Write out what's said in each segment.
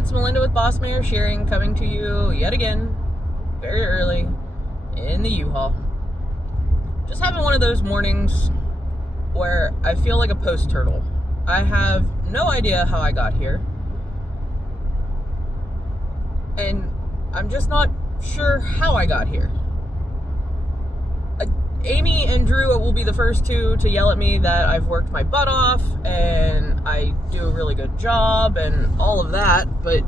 it's Melinda with Boss Mayor Shearing coming to you yet again, very early, in the U-Haul. Just having one of those mornings where I feel like a post turtle. I have no idea how I got here. And I'm just not sure how I got here. Amy and Drew will be the first two to yell at me that I've worked my butt off and I do a really good job and all of that, but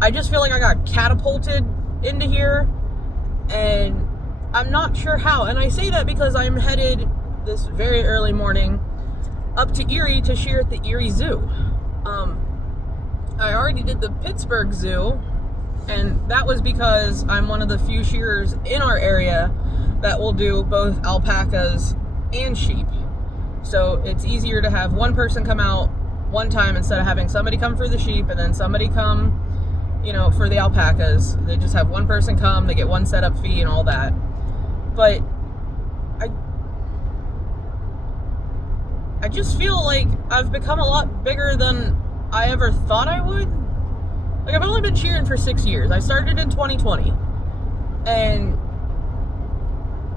I just feel like I got catapulted into here and I'm not sure how. And I say that because I'm headed this very early morning up to Erie to shear at the Erie Zoo. I already did the Pittsburgh Zoo, and that was because I'm one of the few shearers in our area that will do both alpacas and sheep. So it's easier to have one person come out one time instead of having somebody come for the sheep and then somebody come, for the alpacas. They just have one person come, they get one setup fee and all that. But I just feel like I've become a lot bigger than I ever thought I would. Like, I've only been shearing for 6 years. I started in 2020. And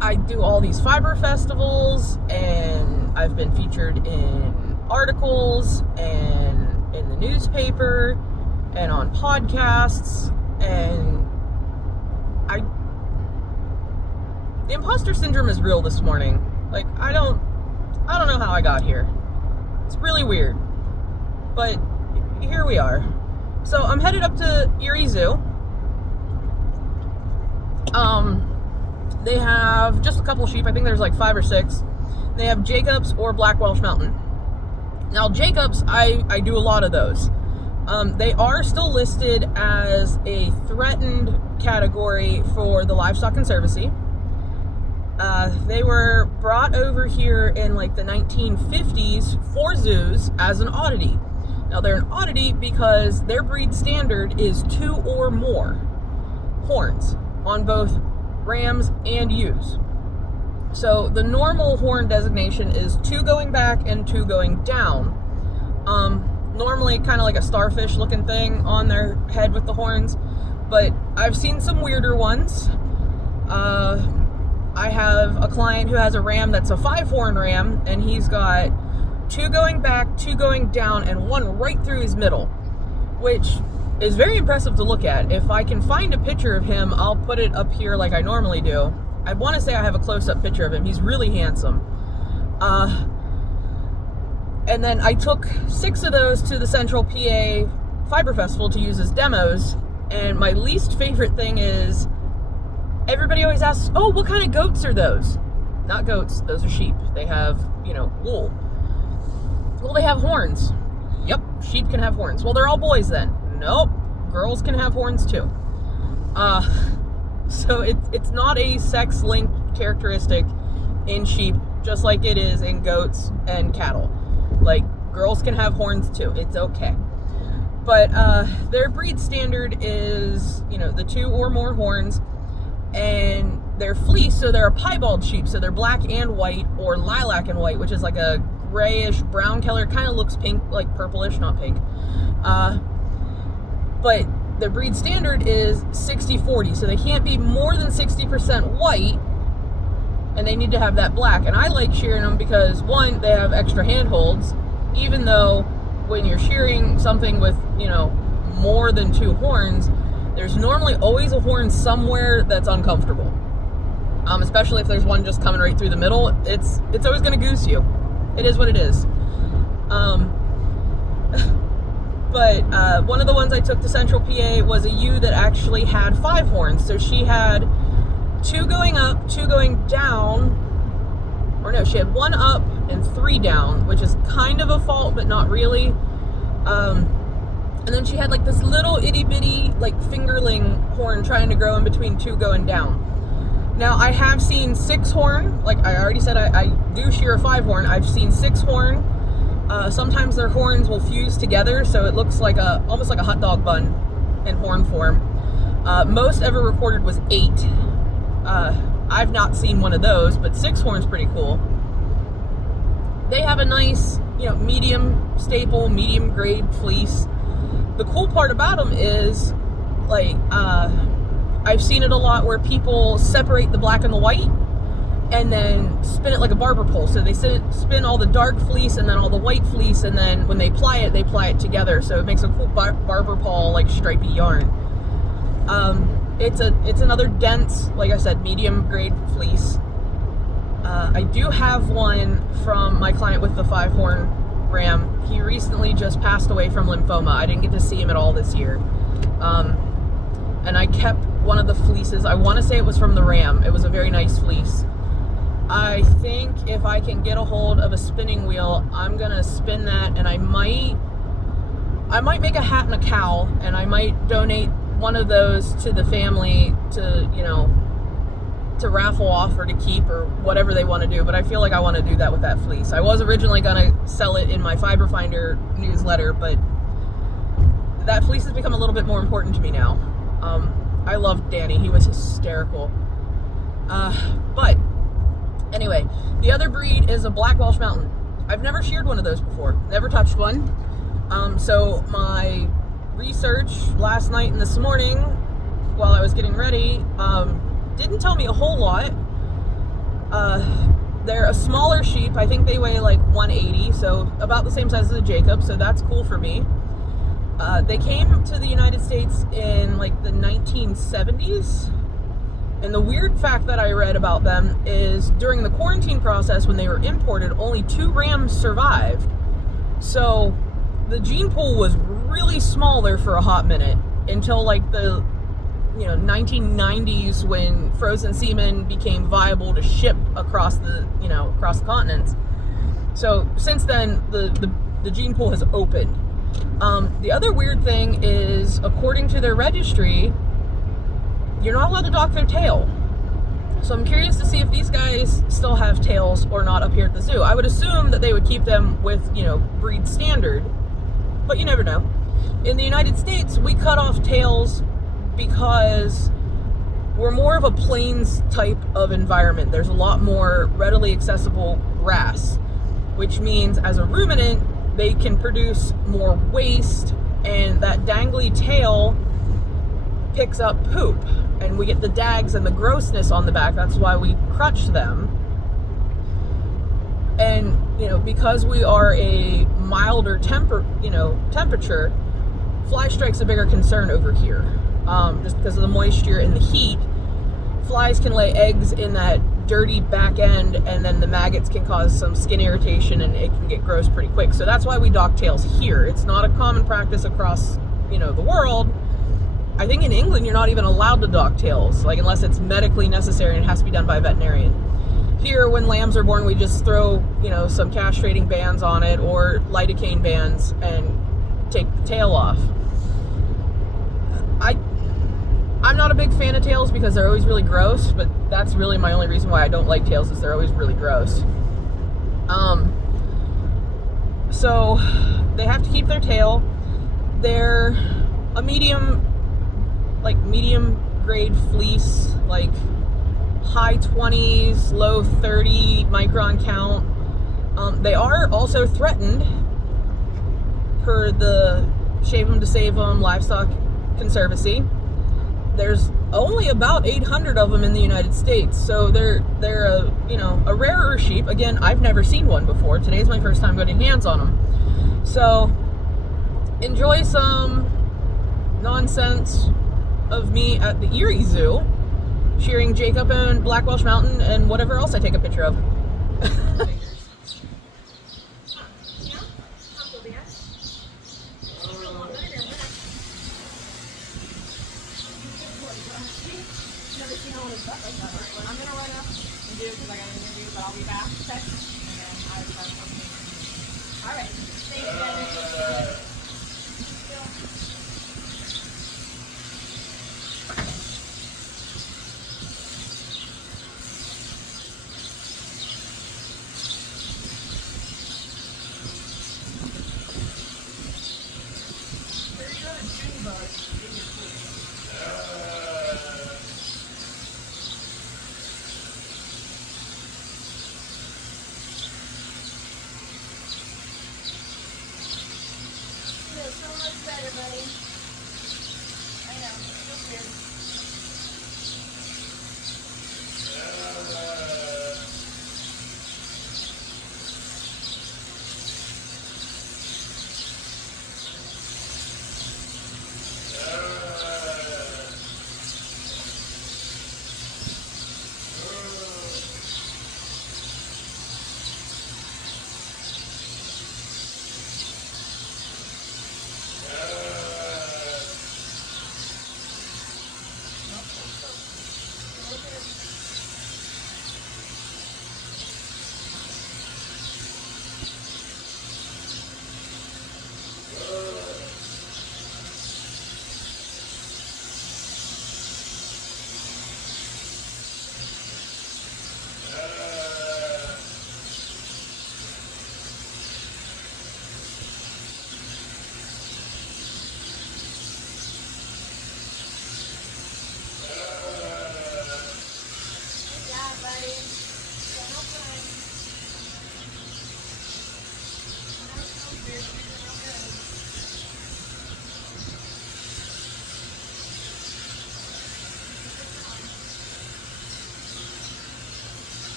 I do all these fiber festivals, and I've been featured in articles, and in the newspaper, and on podcasts, and the imposter syndrome is real this morning. Like, I don't know how I got here. It's really weird. But here we are. So I'm headed up to Erie Zoo. They have just a couple sheep. I think there's like 5 or 6. They have Jacobs or Black Welsh Mountain. Now Jacobs, I do a lot of those. They are still listed as a threatened category for the Livestock Conservancy. They were brought over here in like the 1950s for zoos as an oddity. Now they're an oddity because their breed standard is 2 or more horns on both rams and ewes. So the normal horn designation is 2 going back and 2 going down. Normally kind of like a starfish looking thing on their head with the horns, but I've seen some weirder ones. I have a client who has a ram that's a 5-horn ram, and he's got 2 going back, 2 going down, and 1 right through his middle, which is very impressive to look at. If I can find a picture of him, I'll put it up here like I normally do. I want to say I have a close-up picture of him. He's really handsome. And then I took 6 of those to the Central PA Fiber Festival to use as demos, and my least favorite thing is everybody always asks, oh, what kind of goats are those? Not goats, those are sheep. They have, wool. Well, they have horns. Yep, sheep can have horns. Well, they're all boys then. Nope, girls can have horns too. So it's not a sex-linked characteristic in sheep, just like it is in goats and cattle. Like, girls can have horns too. It's okay. But their breed standard is, the 2 or more horns, and they're fleece, so they're a piebald sheep, so they're black and white, or lilac and white, which is like a grayish brown color. It kind of looks pink, like purplish, not pink. But the breed standard is 60-40, so they can't be more than 60% white, and they need to have that black. And I like shearing them because, 1, they have extra handholds, even though when you're shearing something with, more than 2 horns, there's normally always a horn somewhere that's uncomfortable. Especially if there's one just coming right through the middle, it's always going to goose you. It is what it is. But one of the ones I took to Central PA was a ewe that actually had 5 horns. So she had 2 going up, 2 going down, or no, she had 1 up and 3 down, which is kind of a fault, but not really. And then she had like this little itty bitty like fingerling horn trying to grow in between 2 going down. Now I have seen 6 horn, like I already said, I do shear a 5 horn. I've seen 6 horn. Sometimes their horns will fuse together, so it looks like almost like a hot dog bun in horn form. Most ever recorded was 8. I've not seen one of those, but 6 horn's pretty cool. They have a nice, medium staple, medium grade fleece. the cool part about them is, like, I've seen it a lot where people separate the black and the white and then spin it like a barber pole. So they spin all the dark fleece and then all the white fleece, and then when they ply it together. So it makes a cool barber pole, like, stripy yarn. It's another dense, like I said, medium grade fleece. I do have one from my client with the 5-horn ram. He recently just passed away from lymphoma. I didn't get to see him at all this year. And I kept one of the fleeces. I want to say it was from the ram. It was a very nice fleece. I think if I can get a hold of a spinning wheel, I'm gonna spin that, and I might make a hat and a cowl, and I might donate one of those to the family to, you know, to raffle off or to keep or whatever they want to do. But I feel like I want to do that with that fleece. I was originally gonna sell it in my Fiber Finder newsletter, but that fleece has become a little bit more important to me now. I loved Danny. He was hysterical. But anyway, the other breed is a Black Welsh Mountain. I've never sheared one of those before. Never touched one. So my research last night and this morning while I was getting ready didn't tell me a whole lot. They're a smaller sheep. I think they weigh like 180, so about the same size as a Jacob, so that's cool for me. They came to the United States in like the 1970s. And the weird fact that I read about them is during the quarantine process when they were imported, only 2 rams survived. So the gene pool was really small there for a hot minute until like the 1990s, when frozen semen became viable to ship across the continents. So since then the gene pool has opened. The other weird thing is, according to their registry, you're not allowed to dock their tail. So I'm curious to see if these guys still have tails or not up here at the zoo. I would assume that they would keep them with, breed standard, but you never know. In the United States, we cut off tails because we're more of a plains type of environment. There's a lot more readily accessible grass, which means as a ruminant, they can produce more waste, and that dangly tail picks up poop, and we get the dags and the grossness on the back. That's why we crutch them. And because we are a milder temperature, fly strike's a bigger concern over here, just because of the moisture and the heat. Flies can lay eggs in that dirty back end, and then the maggots can cause some skin irritation, and it can get gross pretty quick. So that's why we dock tails here. It's not a common practice across the world. I think in England you're not even allowed to dock tails, like unless it's medically necessary and it has to be done by a veterinarian. Here, when lambs are born, we just throw some castrating bands on it or lidocaine bands and take the tail off. I'm not a big fan of tails because they're always really gross, but that's really my only reason why I don't like tails, is they're always really gross. So they have to keep their tail. They're a medium grade fleece, like high 20s, low 30 micron count. They are also threatened per the Shave 'em to Save 'em Livestock Conservancy. There's only about 800 of them in the United States, so they're a rarer sheep. Again, I've never seen one before. Today's my first time getting hands on them. So enjoy some nonsense of me at the Erie Zoo, shearing Jacob and Black Welsh Mountain and whatever else I take a picture of. I'm gonna run up and do it because I got an interview, but I'll be back. Okay. And then I will start something. All right. Thank you guys. Very good at June bugs. So much better, buddy.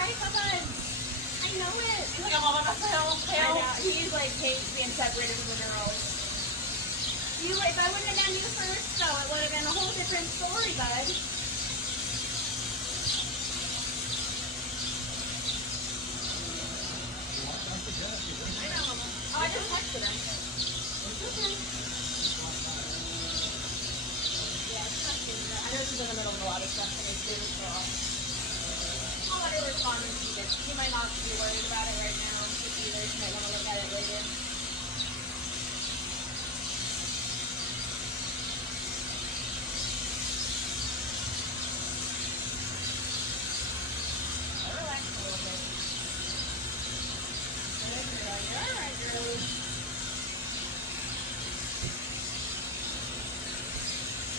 alright, Papa. I know it. He's like, I'm on my tail. I know. He's like hates being separated from the girls. If I wouldn't have done you first, though, it would have been a whole different story, bud. I know, Mama. Oh, I just texted him. It's okay. Yeah, it's not too bad. I know she's in the middle of a lot of stuff today, too, so I'll let her respond when she gets. She might not be worried about it right now, either. She might want to look at it later. Relax a little bit. You're alright, girlie.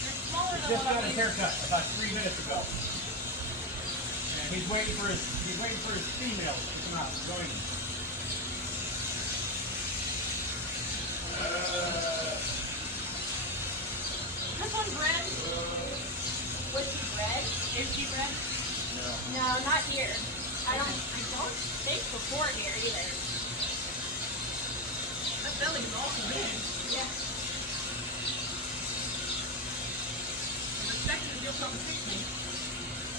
You're smaller than Just what got I'm his haircut about 3 minutes ago. And he's waiting for his females to come out and join him. This one's red. Was she red? Is she red? No, not here. I don't think before here either. That belly is awful big. Yeah. I'm expecting that you'll come fix me.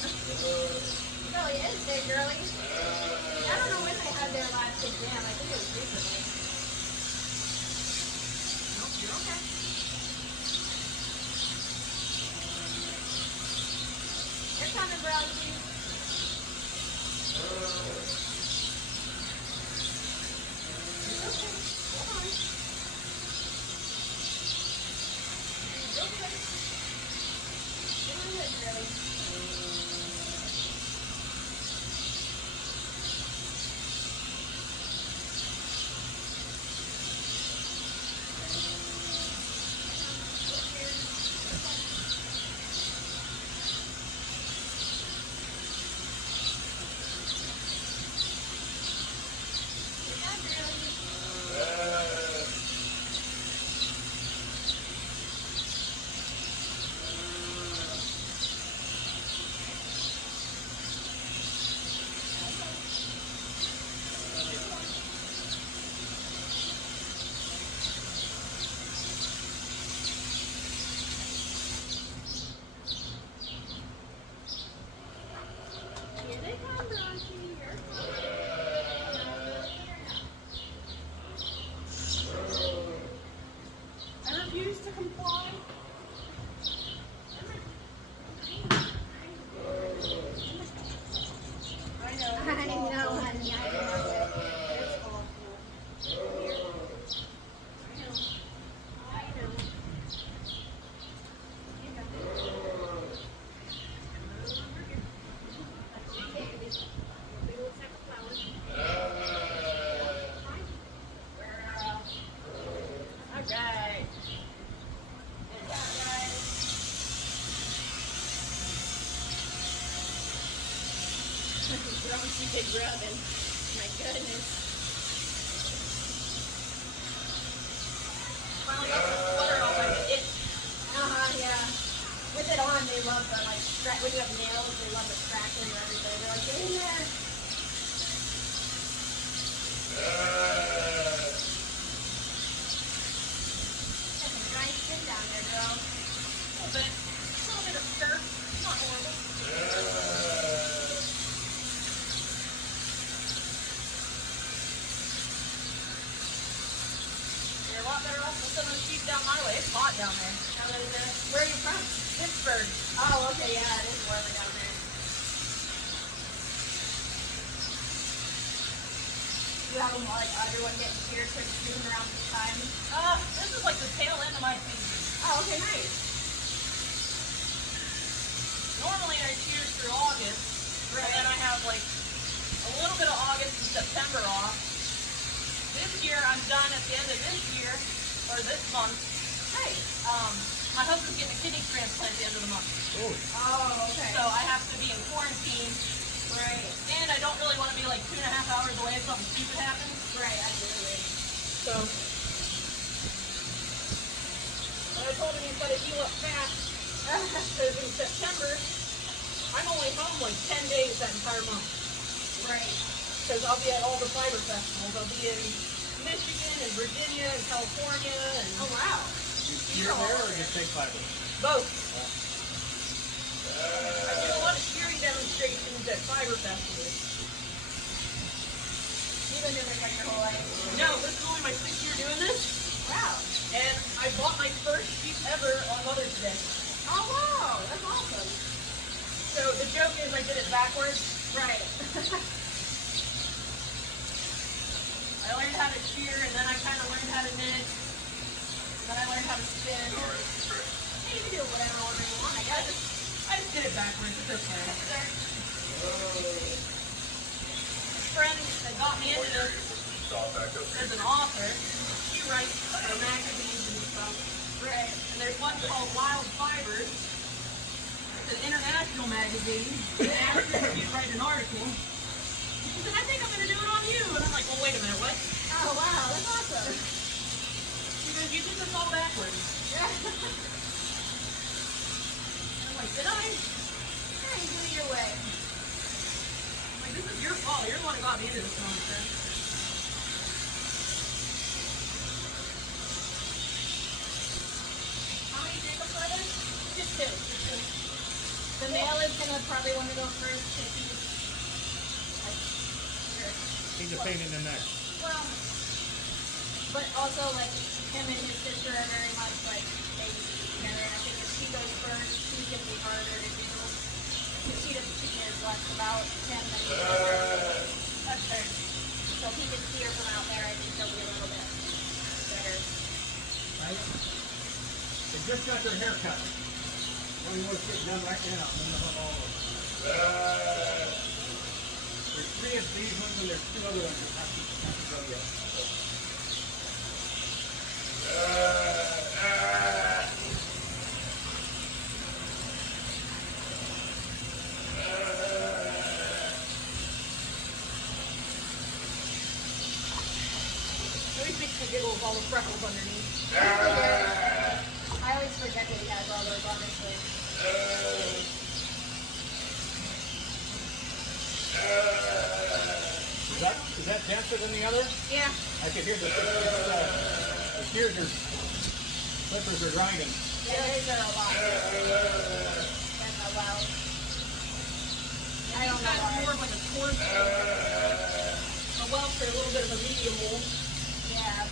It really is big, girlie. I don't know when they had their last exam. I think it was recently. Nope, you're okay. They're coming, Brownie. Here they come, Bronchi. You're I refuse to comply. I know, honey. I love it. It's awful. Here. I know. You go. Big old sack of flowers. Girl. Okay. Good job, guys. Grumpy big rubbing. My goodness. Finally got the sweater off my itch. Yeah. With it on, they love the when you have nails, they love the scratching and everything. They're like, get in there. That's a nice skin down there, girl. A little bit of skirt. Not horrible. You're a lot better off with some of the sheep down my way. It's hot down there. Where are you from? Pittsburgh. Oh, okay, yeah, it is warmer down there. You have them like everyone getting sheared pretty soon around this time. This is like the tail end of my season. Oh, okay, nice. Normally I shear through August, Right. and then I have like a little bit of August and September off. This year I'm done at the end of this year, or this month. Nice. My husband's getting a kidney transplant at the end of the month. Oh, okay. So I have to be in quarantine, Right. and I don't really want to be like 2.5 hours away if something stupid happens. Right, absolutely. So, but I told him he's got to heal up fast, because in September, I'm only home like 10 days that entire month. Right. Because I'll be at all the fiber festivals. I'll be in Michigan and Virginia and California and Oh wow. You shear there or just take fiber? both. I do a lot of shearing demonstrations at fiber festivals. You've been doing this like your whole life. No, this is only my 6th year doing this, Wow. and I bought my first sheep ever on Mother's Day. Oh wow, that's awesome. So the joke is I did it backwards. Right. I learned how to shear, and then I kind of learned how to knit. And then I learned how to spin. Hey, you can do whatever order you want, I guess. I just did it backwards. It's okay. A friend that got me into this as an author, she writes magazines and stuff. Right. And there's one called Wild Fibers. It's an international magazine. And after she write an article, she said, I think I'm going to do it on you. And I'm like, well, wait a minute, what? Oh wow, that's awesome. She goes, you did this all backwards. Yeah. And I'm like, did I? Yeah, you do it your way. I'm like, this is your fault. You're the one who got me into this nonsense. How many Jacobs are there? Just two. The male is gonna probably want to go first if he's like, He's a pain in the neck. well, but also like him and his sister are very much like babies together. And I think if she goes first, she's gonna be harder to do because she cares less about him than he does. That's fair. So if he can see her from out there, I think he'll be a little bit better. Right? They just got their hair cut. One more getting done right now. And then they'll have all of them. There's 3 of these ones and there's 2 other ones that have to go yet. At least makes me giggle with all the freckles underneath. I always forget that he has all those on his face. Is that denser than the other? Yeah. I can hear the shears are, clippers are grinding. Yeah, those are a lot. That's a loud. I don't know That's more why. of like a coarse. A Welsh are a little bit of a medium wool. Yeah.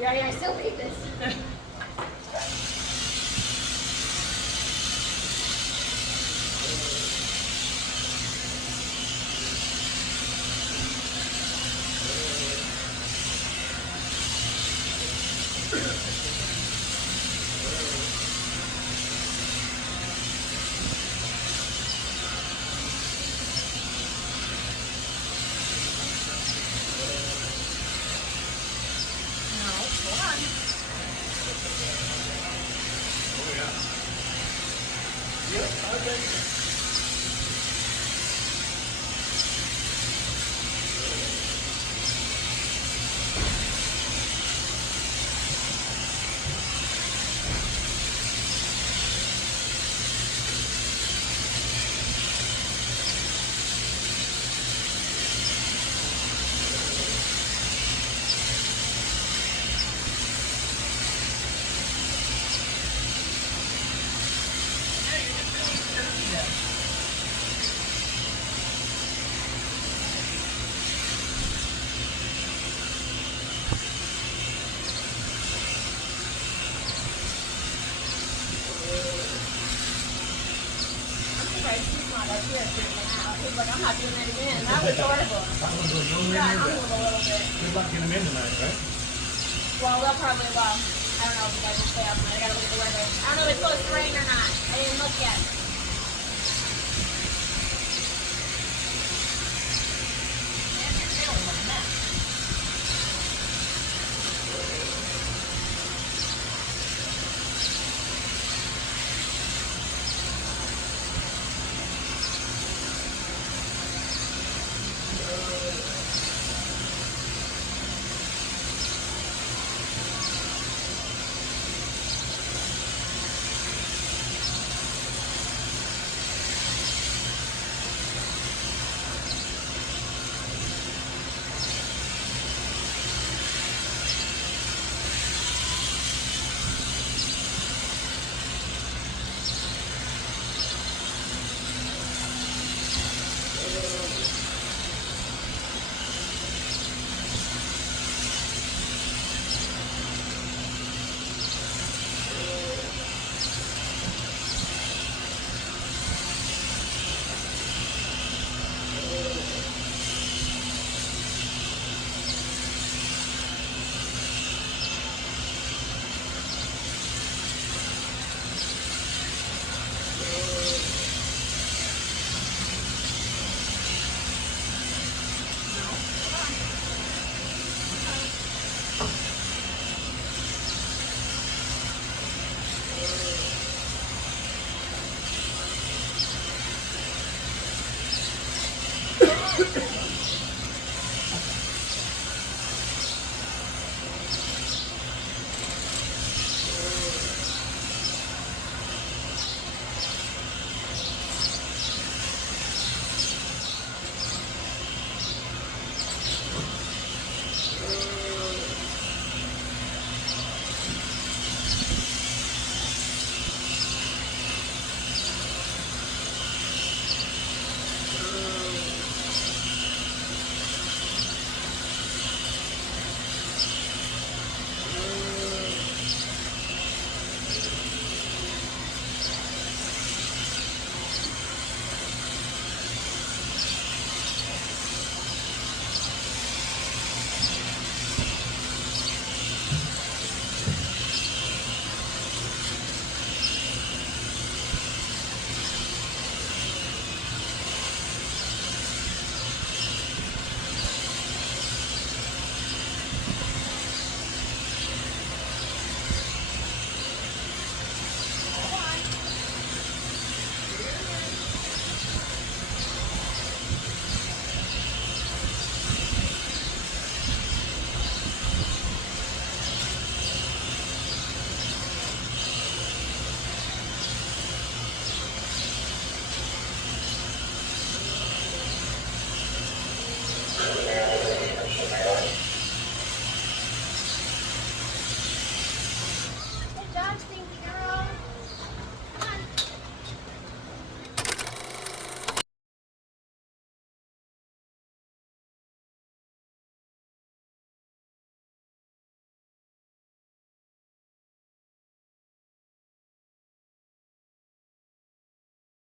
Yeah, I still hate this. No, hold on. He's not up here freaking out. He's like, I'm not doing that again. That was horrible. That one goes nowhere Yeah, near humbled that. a little bit. Good luck getting them in tonight, right? Well, they'll probably, I don't know if you guys will stay up tonight. I gotta look at the weather. I don't know if it's supposed to rain or not. I didn't look yet.